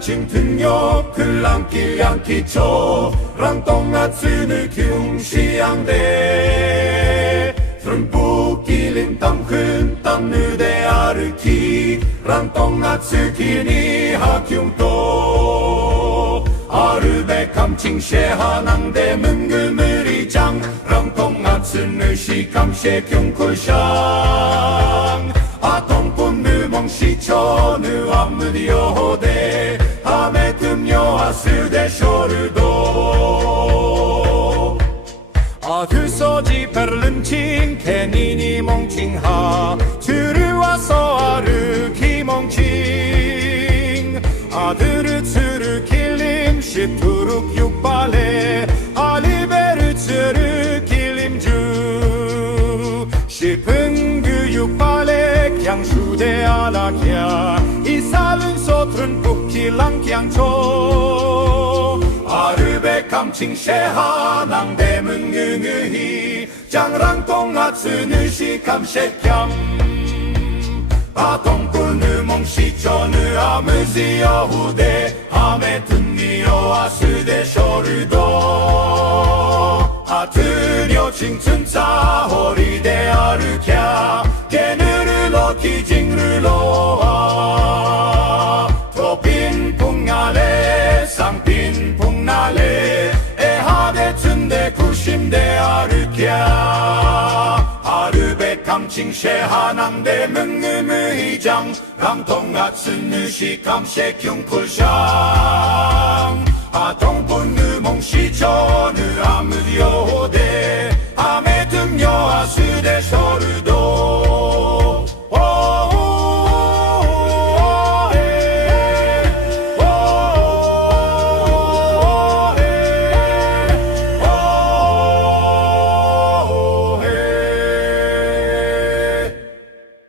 클랑칭 등역 클랑길 양키초 랑똥아츠느 경시양대 트름뿌끼린 땅큰 땅느대 아르키 랑똥아츠 기니 하경도 아르베 감칭 셰하낭대 문금을이장 랑똥아츠느 시감셰 경콜샹 아똥뿐느 멍시처느 암무디오호대 아메뜸요아스데 쇼르도 아드서지 베를린칭 케니니 멍칭하 트르와서 아르키 멍칭 아드르 트르 길림 시투룩 육발레 알리베르 트르 길림주 시풍 그 육발레 갱수대 아나캬 이살은 소트른 북킬랑 갱초 아르베 감칭 셰하낭 대문응으히 장랑똥아츠느 시감셰kam아똥꾸느 멍시쩌느 아무지여후대 아메튼니요 아스데 쇼르도 아트려 칭춘자 호리대 아르캬 게느르 로키징르로아 토핀 풍날레 쌍핀 풍날레 에하데 춘데 구심대 아르캬 아르베 감칭 셰하낭대 문금의장 랑통아츠느 시감셰 경풀샹 아똥뿐느 멍시쩌느 아무디오